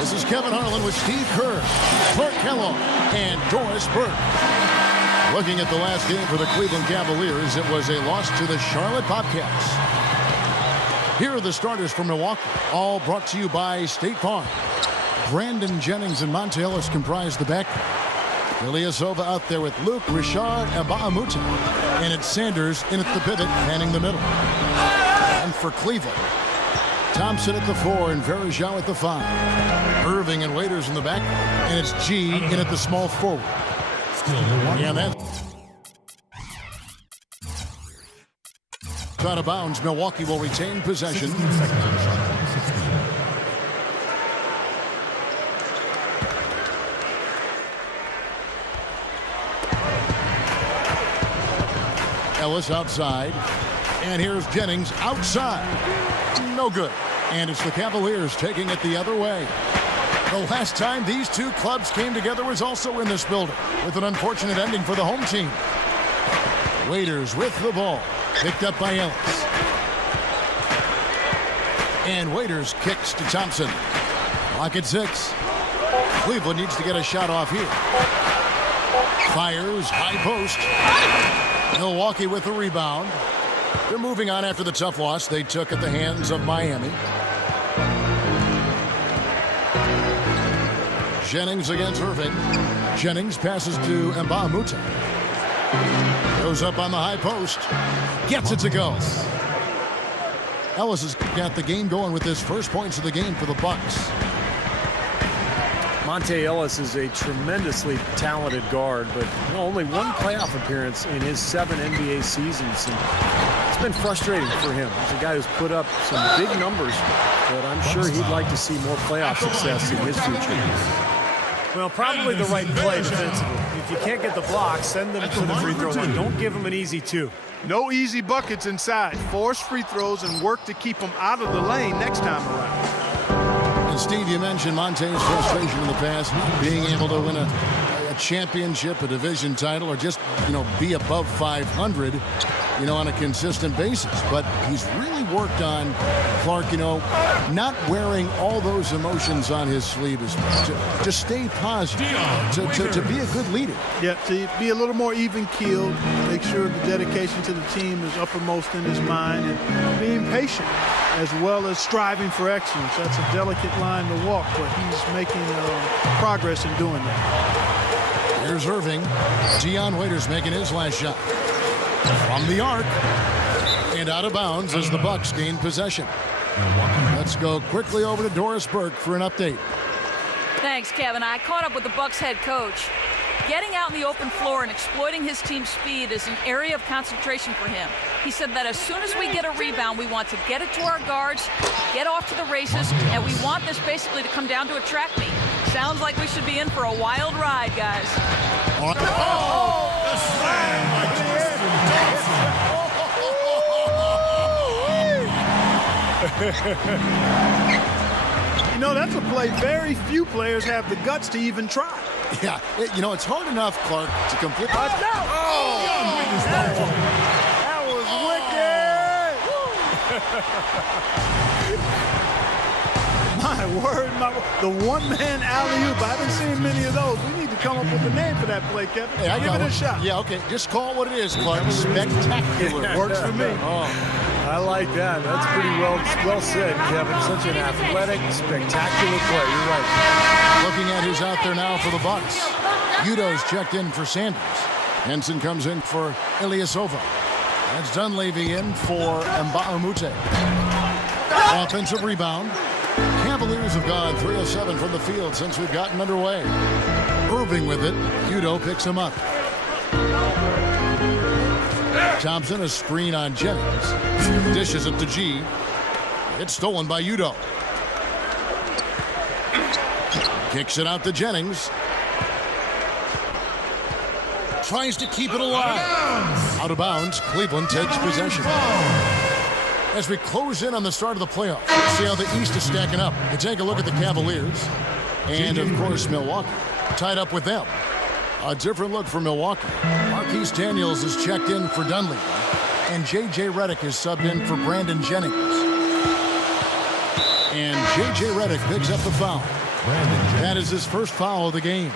This is Kevin Harlan with Steve Kerr, Clark Kellogg, and Doris Burke. Looking at the last game for the Cleveland Cavaliers, it was a loss to the Charlotte Bobcats. Here are the starters for Milwaukee, all brought to you by State Farm. Brandon Jennings and Monte Ellis comprise the backcourt. Ilyasova out there with Luke, Richard, and Bahamute. And it's Sanders in at the pivot, manning the middle. And for Cleveland, Thompson at the 4 and Verajao at the 5. Irving and Waiters in the back. And it's G in at the small forward. And that's out of bounds. Milwaukee will retain possession. Ellis outside. And here's Jennings outside. No good. And it's the Cavaliers taking it the other way. The last time these two clubs came together was also in this building, with an unfortunate ending for the home team. Waiters with the ball. Picked up by Ellis. And Waiters kicks to Thompson. Clock at 6. Cleveland needs to get a shot off here. Fires, high post. Milwaukee with the rebound. They're moving on after the tough loss they took at the hands of Miami. Jennings against Irving. Jennings passes to Mbamute. Goes up on the high post. Gets it to go. Ellis has got the game going with his first points of the game for the Bucks. Monte Ellis is a tremendously talented guard, but only one playoff appearance in his 7 NBA seasons. And it's been frustrating for him. He's a guy who's put up some big numbers, but I'm sure he'd like to see more playoff success in his future. Well, probably the right play defensively. If you can't get the block, send them to the free throw line. Don't give them an easy 2. No easy buckets inside. Force free throws and work to keep them out of the lane next time around. And Steve, you mentioned Monte's frustration in the past, not being able to win a championship, a division title, or just, be above 500, on a consistent basis. But he's really worked on, Clark, not wearing all those emotions on his sleeve as much. To stay positive, to be a good leader. Yeah, to be a little more even-keeled, make sure the dedication to the team is uppermost in his mind, and being patient as well as striving for excellence. That's a delicate line to walk, but he's making progress in doing that. Here's Irving. Dion Waiters making his last shot. From the arc. And out of bounds as the Bucks gain possession. Let's go quickly over to Doris Burke for an update. Thanks, Kevin. I caught up with the Bucks head coach. Getting out in the open floor and exploiting his team's speed is an area of concentration for him. He said that as soon as we get a rebound, we want to get it to our guards, get off to the races, and we want this basically to come down to a track meet. Sounds like we should be in for a wild ride, guys. The slam by Tristan Thompson. That's a play very few players have the guts to even try. Yeah, it's hard enough, Clark, to complete. That was wicked. My word, the one-man alley-oop. I haven't seen many of those. We need to come up with a name for that play, Kevin. Hey, Give it a shot. Yeah, okay. Just call it what it is, Clark. Spectacular. Works for me. I like that. That's pretty well said, Kevin. Such an athletic, spectacular play. You're right. Looking at who's out there now for the Bucks. Udo's checked in for Sanders. Henson comes in for Ilyasova. That's Dunleavy in for Mbamute. Offensive rebound. Cavaliers have gone 3 of 7 from the field since we've gotten underway. Irving with it. Udo picks him up. Thompson, a screen on Jennings. Dishes it to G. It's stolen by Udo. Kicks it out to Jennings. Tries to keep it alive. Out of bounds. Cleveland takes possession. As we close in on the start of the playoffs, let's see how the East is stacking up. We take a look at the Cavaliers. And, of course, Milwaukee. Tied up with them. A different look for Milwaukee. Marquise Daniels is checked in for Dunleavy. And J.J. Redick is subbed in for Brandon Jennings. And J.J. Redick picks up the foul. That is his first foul of the game.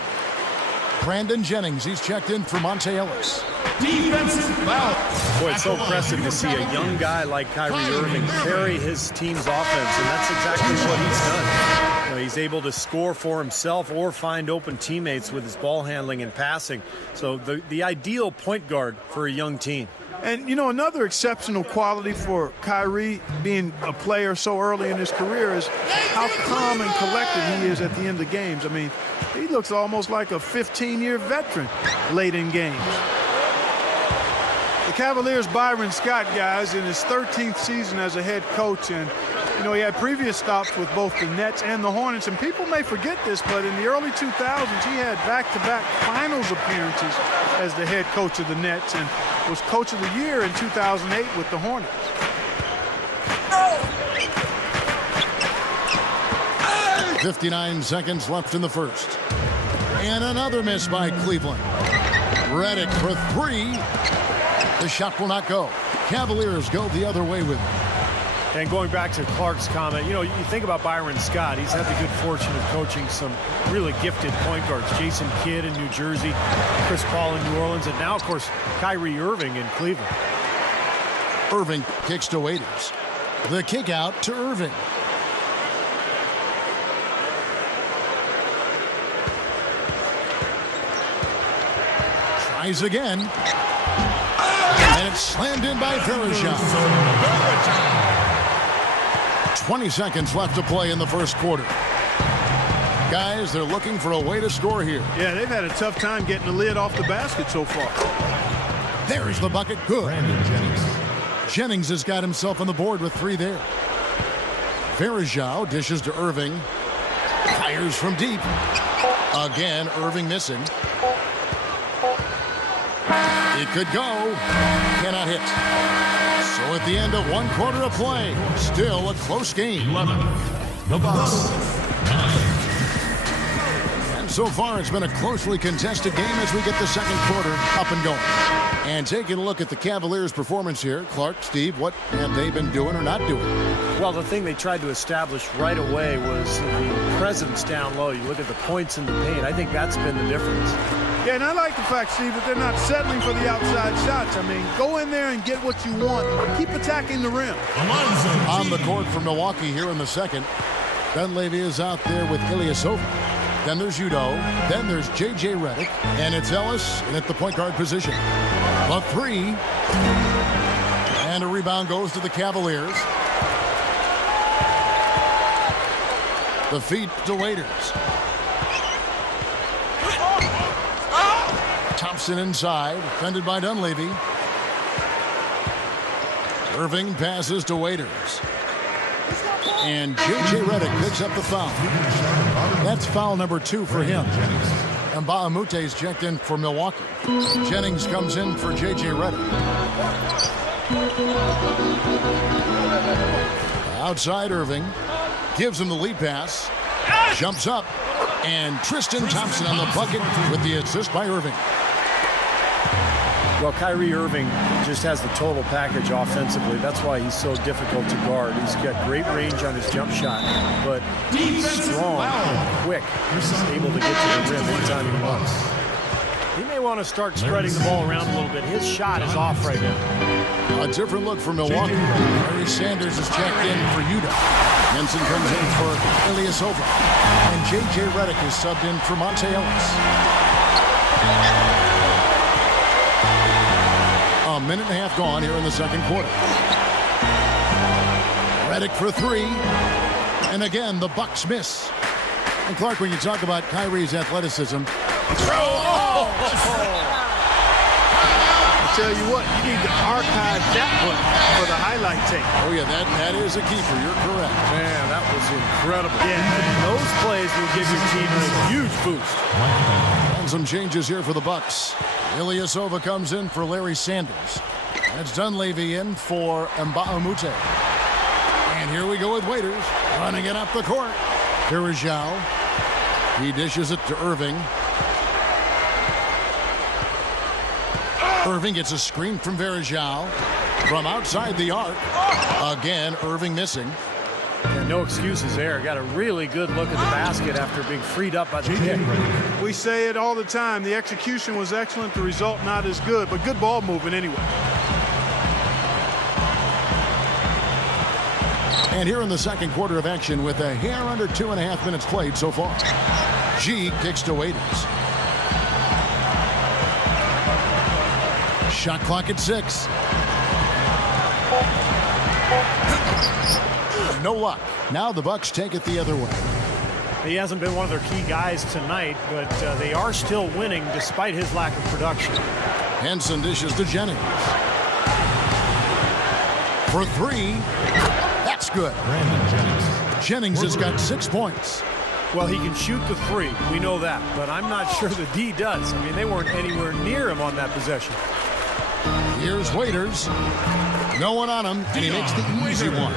Brandon Jennings, he's checked in for Monte Ellis. Defensive foul. Boy, it's so impressive to see a young guy like Kyrie Irving carry his team's offense, and that's exactly what he's done. You know, he's able to score for himself or find open teammates with his ball handling and passing. So the ideal point guard for a young team. And, you know, another exceptional quality for Kyrie being a player so early in his career is how calm and collected he is at the end of games. I mean, he looks almost like a 15-year veteran late in games. The Cavaliers' Byron Scott, guys, in his 13th season as a head coach, and you know, he had previous stops with both the Nets and the Hornets, and people may forget this, but in the early 2000s, he had back-to-back finals appearances as the head coach of the Nets and was coach of the year in 2008 with the Hornets. Oh! 59 seconds left in the first. And another miss by Cleveland. Redick for three. The shot will not go. Cavaliers go the other way with it. And going back to Clark's comment, you know, you think about Byron Scott. He's had the good fortune of coaching some really gifted point guards. Jason Kidd in New Jersey, Chris Paul in New Orleans, and now, of course, Kyrie Irving in Cleveland. Irving kicks to Waiters. The kick out to Irving. Tries again. And it's slammed in by Verajao. 20 seconds left to play in the first quarter. Guys, they're looking for a way to score here. Yeah, they've had a tough time getting the lid off the basket so far. There's the bucket. Good. Jennings has got himself on the board with three there. Verajao dishes to Irving. Fires from deep. Again, Irving missing. It could go. Cannot hit. So at the end of one quarter of play, still a close game. 11. The Bucks. 9. And so far, it's been a closely contested game as we get the second quarter up and going. And taking a look at the Cavaliers' performance here, Clark, Steve, what have they been doing or not doing? Well, the thing they tried to establish right away was the presence down low. You look at the points in the paint. I think that's been the difference. Yeah, and I like the fact, Steve, that they're not settling for the outside shots. I mean, go in there and get what you want. Keep attacking the rim. On the court for Milwaukee here in the second. Dunleavy is out there with Ilyasova. Then there's Udoh. Then there's J.J. Redick. And it's Ellis at the point guard position. A three. And a rebound goes to the Cavaliers. The feed to Waiters. Thompson inside, defended by Dunleavy. Irving passes to Waiters. And J.J. Redick picks up the foul. That's foul number 2 for him. And Mbah-a-Moute is checked in for Milwaukee. Jennings comes in for J.J. Redick. Outside Irving. Gives him the lead pass. Jumps up. And Tristan Thompson on the bucket with the assist by Irving. Well, Kyrie Irving just has the total package offensively. That's why he's so difficult to guard. He's got great range on his jump shot, but he's strong and quick. He's able to get to the rim anytime he wants. He may want to start spreading the ball around a little bit. His shot is off right now. A different look for Milwaukee. Larry Sanders is checked in for Udoh. Henson comes in for Ilyasova. And J.J. Redick is subbed in for Monte Ellis. A minute and a half gone here in the second quarter. Redick for three. And again, the Bucks miss. And Clark, when you talk about Kyrie's athleticism. I tell you what, you need to archive that one for the highlight tape. Oh, yeah, that is a keeper. You're correct. Man, that was incredible. Yeah, those plays will give your team a huge boost. And some changes here for the Bucks. Ilyasova comes in for Larry Sanders. And it's Dunleavy in for Mbah-a-Moute. And here we go with Waiters. Running it up the court. Verajao. He dishes it to Irving. Irving gets a screen from Verajao from outside the arc. Again, Irving missing. And No excuses there. Got a really good look at the basket after being freed up by the kick. We say it all the time. The execution was excellent. The result not as good, but good ball movement anyway. And here in the second quarter of action with a hair under 2.5 minutes played so far. G kicks to Waiters. Shot clock at 6. No luck. Now the Bucks take it the other way. He hasn't been one of their key guys tonight, but they are still winning despite his lack of production. Henson dishes to Jennings. For 3. That's good. Brandon Jennings. Jennings has got 6 points. Well, he can shoot the 3. We know that. But I'm not sure the D does. I mean, they weren't anywhere near him on that possession. Here's Waiters. No one on him, and he makes the easy one.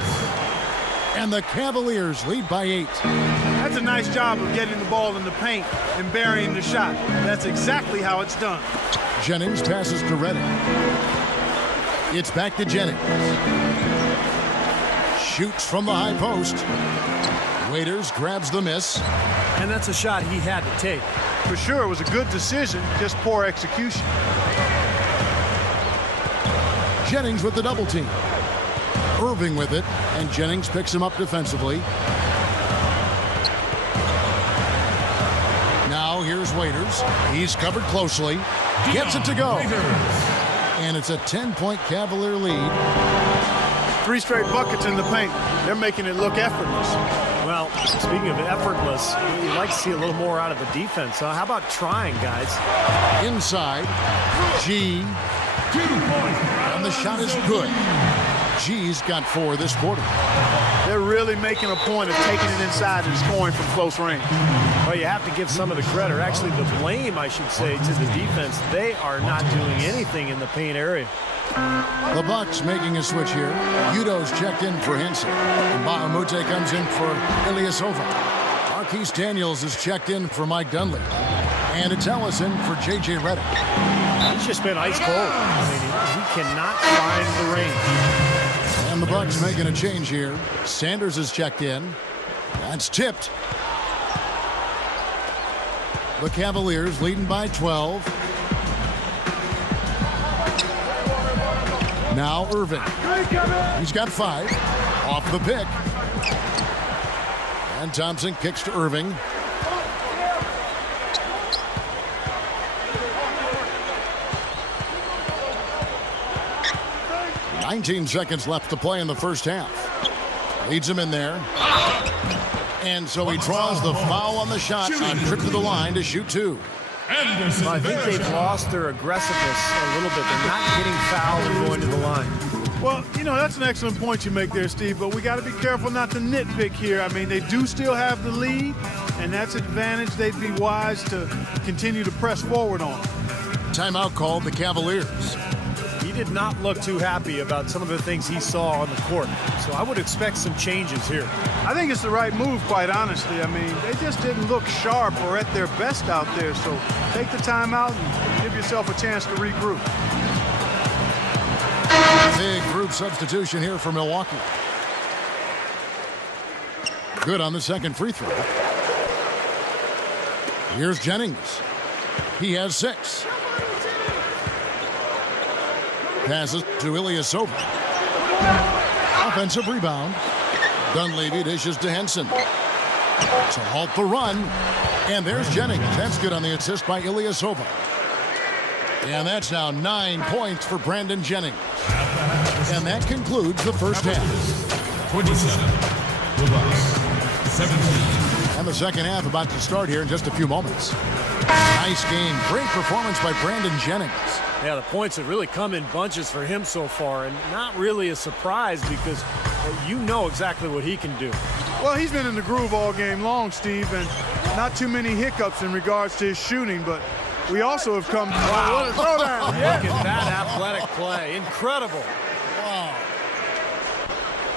And the Cavaliers lead by 8. That's a nice job of getting the ball in the paint and burying the shot. That's exactly how it's done. Jennings passes to Reddick. It's back to Jennings. Shoots from the high post. Waiters grabs the miss. And that's a shot he had to take. For sure, it was a good decision, just poor execution. Jennings with the double team. Irving with it, and Jennings picks him up defensively. Now here's Waiters. He's covered closely. Gets it to go. And it's a 10-point Cavalier lead. 3 straight buckets in the paint. They're making it look effortless. Well, speaking of effortless, you'd like to see a little more out of the defense. How about trying, guys? Inside. G. 2 points. And the shot is good. G's got 4 this quarter. They're really making a point of taking it inside and scoring from close range. Well, you have to give some of the credit, or actually the blame, I should say, to the defense. They are not doing anything in the paint area. The Bucks making a switch here. Udo's checked in for Henson. And Bahamute comes in for Ilyasova. Marquise Daniels is checked in for Mike Dunley. And it's Ellison for J.J. Redick. He's just been ice cold. I mean, he cannot find the range. And the Bucks making a change here. Sanders is checked in. That's tipped. The Cavaliers leading by 12. Now Irving. He's got 5. Off the pick. And Thompson kicks to Irving. "19 seconds left to play in the first half." Leads him in there. And so he draws the foul on the shot on trip to the line to shoot 2. Well, I think they've lost their aggressiveness a little bit. They're not getting fouled and going to the line. Well, you know, that's an excellent point you make there, Steve, but we got to be careful not to nitpick here. I mean, they do still have the lead, and that's an advantage they'd be wise to continue to press forward on. Timeout called the Cavaliers. He did not look too happy about some of the things he saw on the court, so I would expect some changes here. I think it's the right move, quite honestly. I mean, they just didn't look sharp or at their best out there, so take the timeout and give yourself a chance to regroup. Big group substitution here for Milwaukee. Good on the second free throw. Here's Jennings. He has 6. Passes to Ilyasova. Offensive rebound. Dunleavy dishes to Henson. To halt the run. And there's Jennings. That's good on the assist by Ilyasova. And that's now 9 points for Brandon Jennings. And that concludes the first half. 27. The Bucks. 17. And the second half about to start here in just a few moments. Nice game. Great performance by Brandon Jennings. Yeah, the points have really come in bunches for him so far, and not really a surprise because you know exactly what he can do. Well, he's been in the groove all game long, Steve, and not too many hiccups in regards to his shooting, but we also have come... Wow. What a throwdown. Look at that athletic play. Incredible. Wow.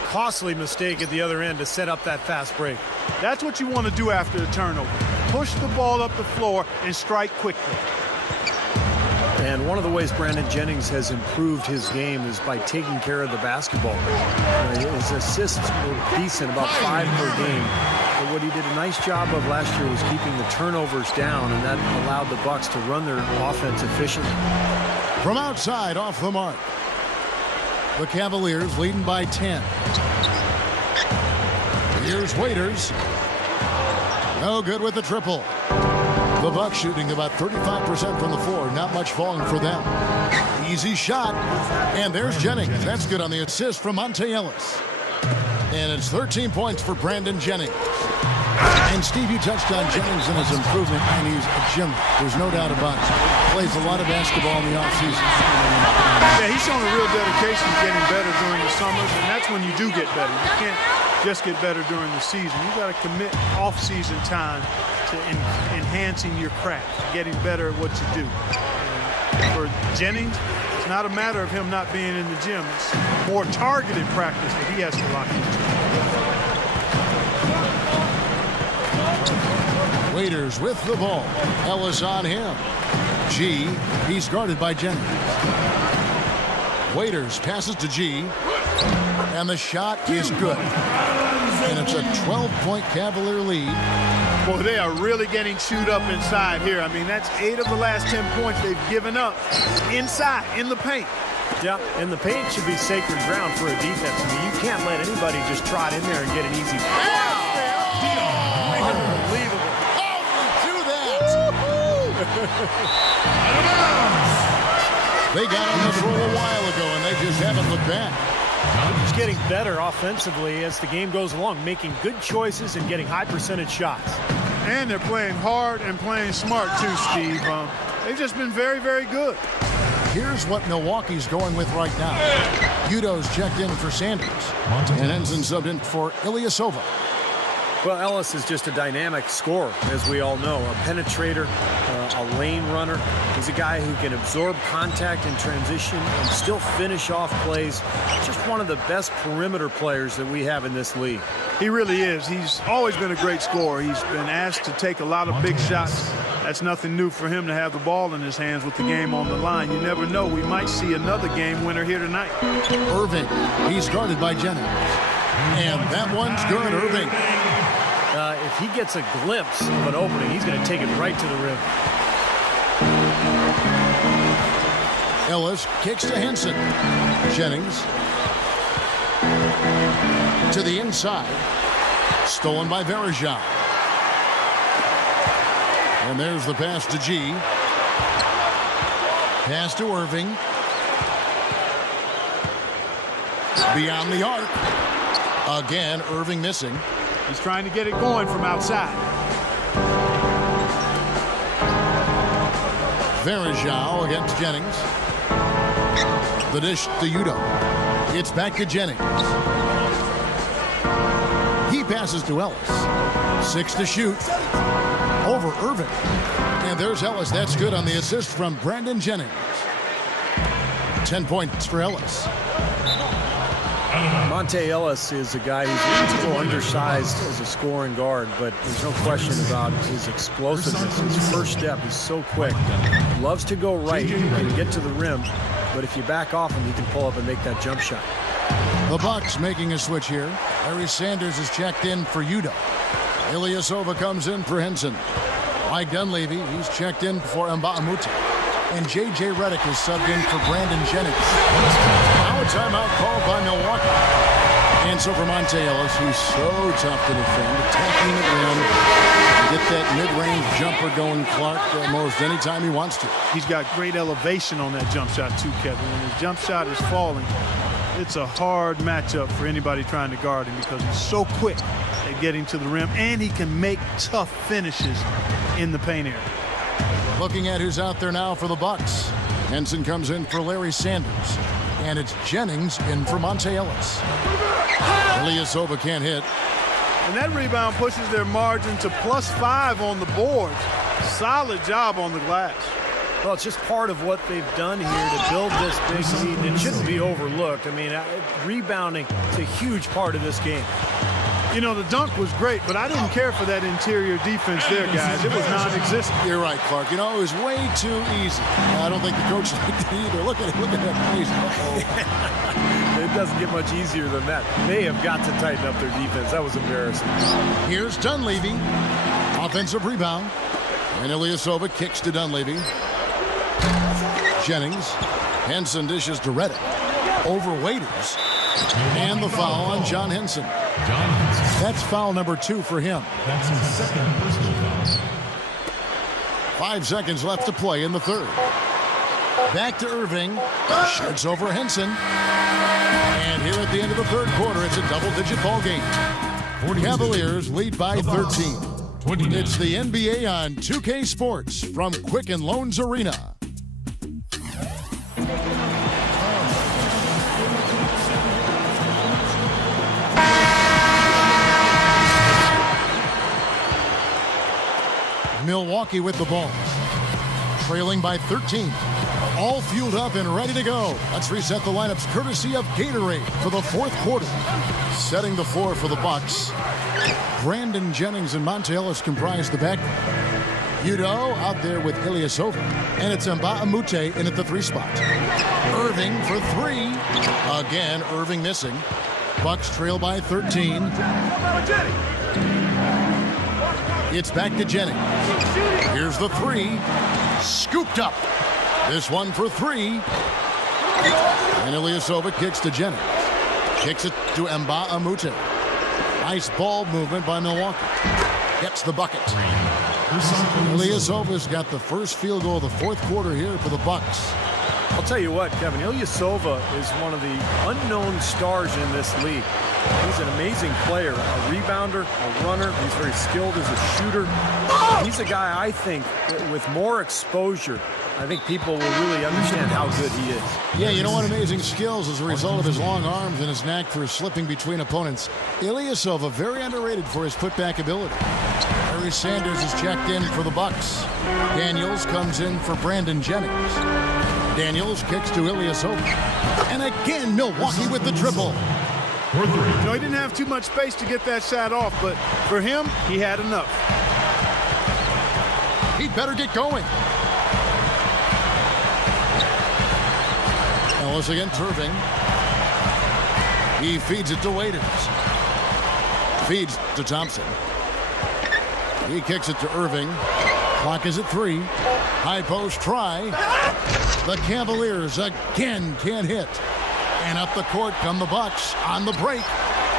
Costly mistake at the other end to set up that fast break. That's what you want to do after the turnover. Push the ball up the floor and strike quickly. And one of the ways Brandon Jennings has improved his game is by taking care of the basketball. His assists were decent, about 5 per game. But what he did a nice job of last year was keeping the turnovers down, and that allowed the Bucks to run their offense efficiently. From outside, off the mark. The Cavaliers leading by 10. Here's Waiters. No good with the triple. The Bucks shooting about 35% from the floor. Not much falling for them. Easy shot. And there's Jennings. That's good on the assist from Monte Ellis. And it's 13 points for Brandon Jennings. And Steve, you touched on Jennings and his improvement, and he's a gem. There's no doubt about it. Plays a lot of basketball in the offseason. Yeah, he's shown a real dedication to getting better during the summers, and that's when you do get better. You can't just get better during the season. You got to commit off-season time to enhancing your craft, getting better at what you do. And for Jennings, it's not a matter of him not being in the gym. It's more targeted practice that he has to lock into. Waiters with the ball. Ellis on him. G. He's guarded by Jennings. Waiters passes to G. And the shot is good. And it's a 12-point Cavalier lead. Boy, they are really getting chewed up inside here. I mean, that's 8 of the last 10 points they've given up inside, in the paint. Yeah, and the paint should be sacred ground for a defense. I mean, you can't let anybody just trot in there and get an easy Unbelievable. Do that. They got on this roll a while ago, and they just haven't looked back. He's getting better offensively as the game goes along, making good choices and getting high percentage shots. And they're playing hard and playing smart too, Steve. They've just been very, very good. Here's what Milwaukee's going with right now. Udo's checked in for Sanders. And Ensign subbed in for Ilyasova. Well, Ellis is just a dynamic scorer, as we all know. A penetrator, a lane runner. He's a guy who can absorb contact in transition and still finish off plays. Just one of the best perimeter players that we have in this league. He really is. He's always been a great scorer. He's been asked to take a lot of big shots. That's nothing new for him to have the ball in his hands with the game on the line. You never know. We might see another game winner here tonight. Irving. He's guarded by Jennings. And that one's good, Irving. If he gets a glimpse of an opening, he's going to take it right to the rim. Ellis kicks to Henson. Jennings to the inside. Stolen by Varejao. And there's the pass to G. Pass to Irving. Beyond the arc. Again, Irving missing. He's trying to get it going from outside. Varejao against Jennings. The dish to Udo. It's back to Jennings. He passes to Ellis. 6 to shoot. Over Irving. And there's Ellis. That's good on the assist from Brandon Jennings. 10 points for Ellis. Monte Ellis is a guy who's a little undersized as a scoring guard, but there's no question about his explosiveness. His first step is so quick. Loves to go right and get to the rim, but if you back off him, he can pull up and make that jump shot. The Bucks making a switch here. Larry Sanders is checked in for Udo. Ilyasova comes in for Henson. Mike Dunleavy, he's checked in for Mba'amoute. And J.J. Redick is subbed in for Brandon Jennings. Now a timeout called by Milwaukee. And so for Monte Ellis, who's so tough to defend, attacking the rim, get that mid-range jumper going, Clark, almost any time he wants to. He's got great elevation on that jump shot too, Kevin. When his jump shot is falling, it's a hard matchup for anybody trying to guard him because he's so quick at getting to the rim, and he can make tough finishes in the paint area. Looking at who's out there now for the Bucks. Henson comes in for Larry Sanders. And it's Jennings in for Monte Ellis. Ilyasova can't hit. And that rebound pushes their margin to +5 on the board. Solid job on the glass. Well, it's just part of what they've done here to build this big lead, and it shouldn't be overlooked. I mean, rebounding is a huge part of this game. You know, the dunk was great, but I didn't care for that interior defense there, guys. It was non-existent. You're right, Clark. You know, it was way too easy. I don't think the coach liked it either. Look at that face. It doesn't get much easier than that. They have got to tighten up their defense. That was embarrassing. Here's Dunleavy. Offensive rebound. And Ilyasova kicks to Dunleavy. Jennings. Henson dishes to Reddick. Over Waiters. And the foul on John Henson. That's foul number 2 for him. That's his second personal foul. 5 seconds left to play in the third. Back to Irving. Shoots over Henson. And here at the end of the third quarter, it's a double-digit ball game. Cavaliers lead by 13. It's the NBA on 2K Sports from Quicken Loans Arena. Milwaukee with the ball. Trailing by 13. All fueled up and ready to go. Let's reset the lineups courtesy of Gatorade for the fourth quarter. Setting the floor for the Bucks. Brandon Jennings and Monte Ellis comprise the backcourt. Udo out there with Ilyasova. And it's Mbamute in at the 3 spot. Irving for 3. Again, Irving missing. Bucks trail by 13. It's back to Jennings. Here's the 3. Scooped up. This one for 3. And Ilyasova kicks to Jennings. Kicks it to Mbamute. Nice ball movement by Milwaukee. Gets the bucket. Ilyasova's got the first field goal of the fourth quarter here for the Bucks. I'll tell you what, Kevin, Ilyasova is one of the unknown stars in this league. He's an amazing player, a rebounder, a runner. He's very skilled as a shooter. He's a guy, I think, with more exposure, I think people will really understand how good he is. Yeah, you know what? Amazing skills as a result of his long arms and his knack for slipping between opponents. Ilyasova, very underrated for his putback ability. Barry Sanders is checked in for the Bucks. Daniels comes in for Brandon Jennings. Daniels kicks to Ilyasova. And again, Milwaukee with the triple. For 3. You know, he didn't have too much space to get that shot off, but for him, he had enough. He'd better get going. Ellis against Irving. He feeds it to Waiters. Feeds to Thompson. He kicks it to Irving. Clock is at 3. High post try. The Cavaliers again can't hit. And up the court come the Bucks on the break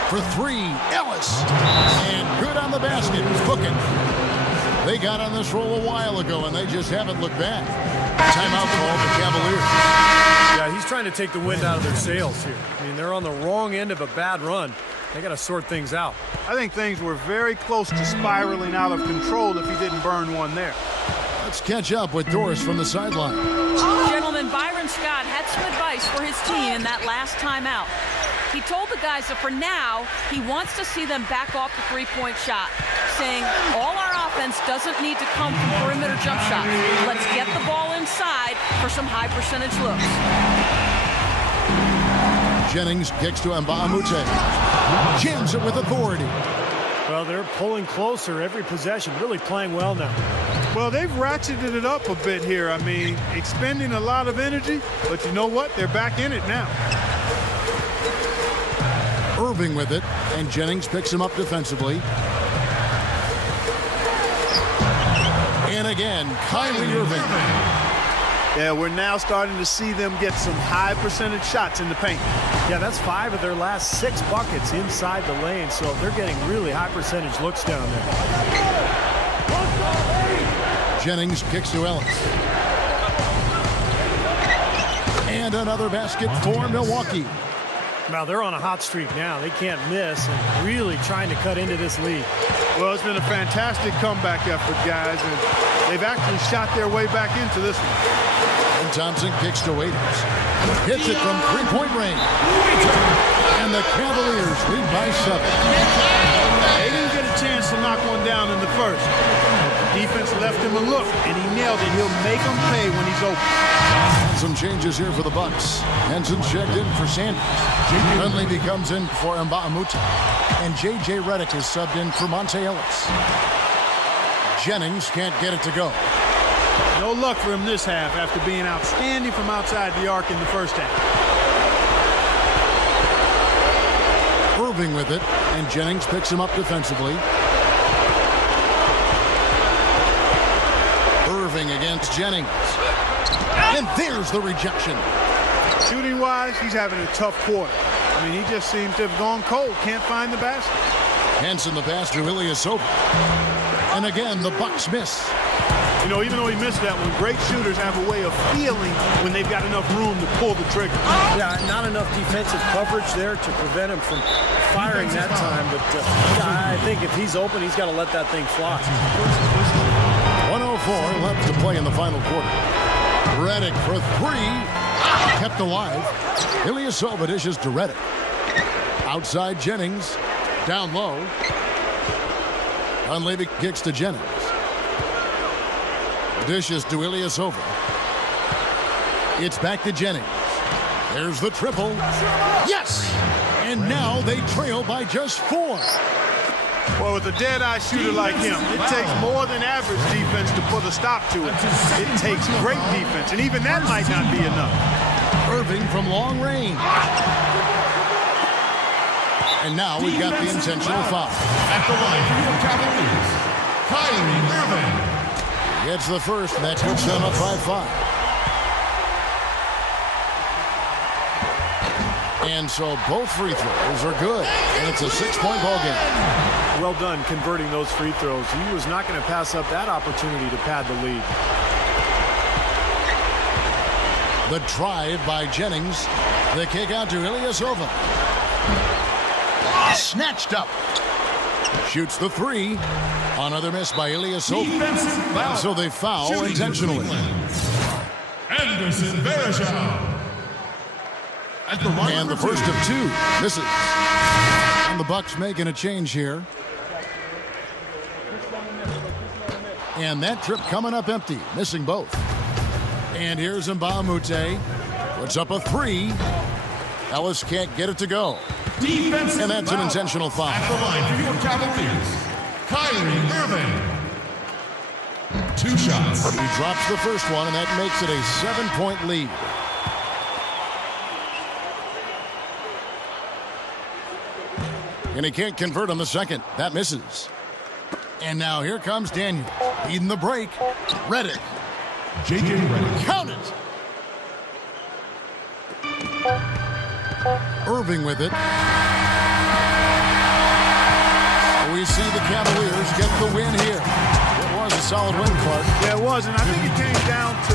for 3. Ellis. And good on the basket. Cooking. They got on this roll a while ago, and they just haven't looked back. Timeout call the Cavaliers. Yeah, he's trying to take the wind out of their sails here. I mean, they're on the wrong end of a bad run. They got to sort things out. I think things were very close to spiraling out of control if he didn't burn one there. Let's catch up with Doris from the sideline. Gentlemen, Byron Scott had some advice for his team in that last timeout. He told the guys that for now, he wants to see them back off the three-point shot, saying all our offense doesn't need to come from perimeter jump shots. Let's get the ball inside for some high-percentage looks. Jennings kicks to Mbamute. Jams it with authority. Well, they're pulling closer every possession, really playing well now. Well, they've ratcheted it up a bit here. I mean, expending a lot of energy, but you know what? They're back in it now. Irving with it, and Jennings picks him up defensively. And again, Kyrie Irving. Yeah, we're now starting to see them get some high percentage shots in the paint. Yeah, that's 5 of their last 6 buckets inside the lane, so they're getting really high percentage looks down there. Jennings kicks to Ellis. And another basket for Milwaukee. Now they're on a hot streak now. They can't miss and really trying to cut into this lead. Well, it's been a fantastic comeback effort, guys, and they've actually shot their way back into this one. And Thompson kicks to Waiters. Hits it from three-point range. And the Cavaliers lead by 7. They didn't get a chance to knock one down in the first. The defense left him a look, and he nailed it. He'll make him pay when he's open. And some changes here for the Bucks. Henson's checked in for Sanders. Hundley comes in for Mbamute. And J.J. Redick is subbed in for Monte Ellis. Jennings can't get it to go. No luck for him this half after being outstanding from outside the arc in the first half. Irving with it, and Jennings picks him up defensively. Irving against Jennings. And there's the rejection. Shooting-wise, he's having a tough quarter. I mean, he just seems to have gone cold. Can't find the basket. Henson the pass to Ilyasova. And again, the Bucks miss. You know, even though he missed that one, great shooters have a way of feeling when they've got enough room to pull the trigger. Yeah, not enough defensive coverage there to prevent him from firing that time. But I think if he's open, he's got to let that thing fly. 1:04 left to play in the final quarter. Redick for three. Kept alive. Ilyasova dishes to Redick. Outside Jennings. Down low. Unleavy kicks to Jennings. Dishes to Ilyasova. It's back to Jennings. There's the triple. Yes! And now they trail by just 4. Well, with a dead-eye shooter like him, it takes more than average defense to put a stop to it. It takes great defense, and even that might not be enough. Irving from long range. And now we've got the intentional foul. At the line for your Cavaliers, Kyrie Irving. Gets the first, and that puts them up 5-5. And so both free throws are good, and it's a 6-point ball game. Well done converting those free throws. He was not going to pass up that opportunity to pad the lead. The drive by Jennings. The kick out to Ilyasova. Snatched up. Shoots the three. Another miss by Ilyasova. So they foul intentionally. Anderson Varejao. And the first of 2 misses. And the Bucks making a change here. And that trip coming up empty, missing both. And here's Mbamute. Puts up a 3. Ellis can't get it to go. And that's an intentional foul. At the line for your Cavaliers, Kyrie Irving. 2 shots. He drops the first one, and that makes it a 7-point lead. And he can't convert on the second. That misses. And now here comes Daniel. Leading the break. Redick. J.J. Redick. Count it. Irving with it. We see the Cavaliers get the win here. It was a solid win, Clark. Yeah, it was, and I think it came down to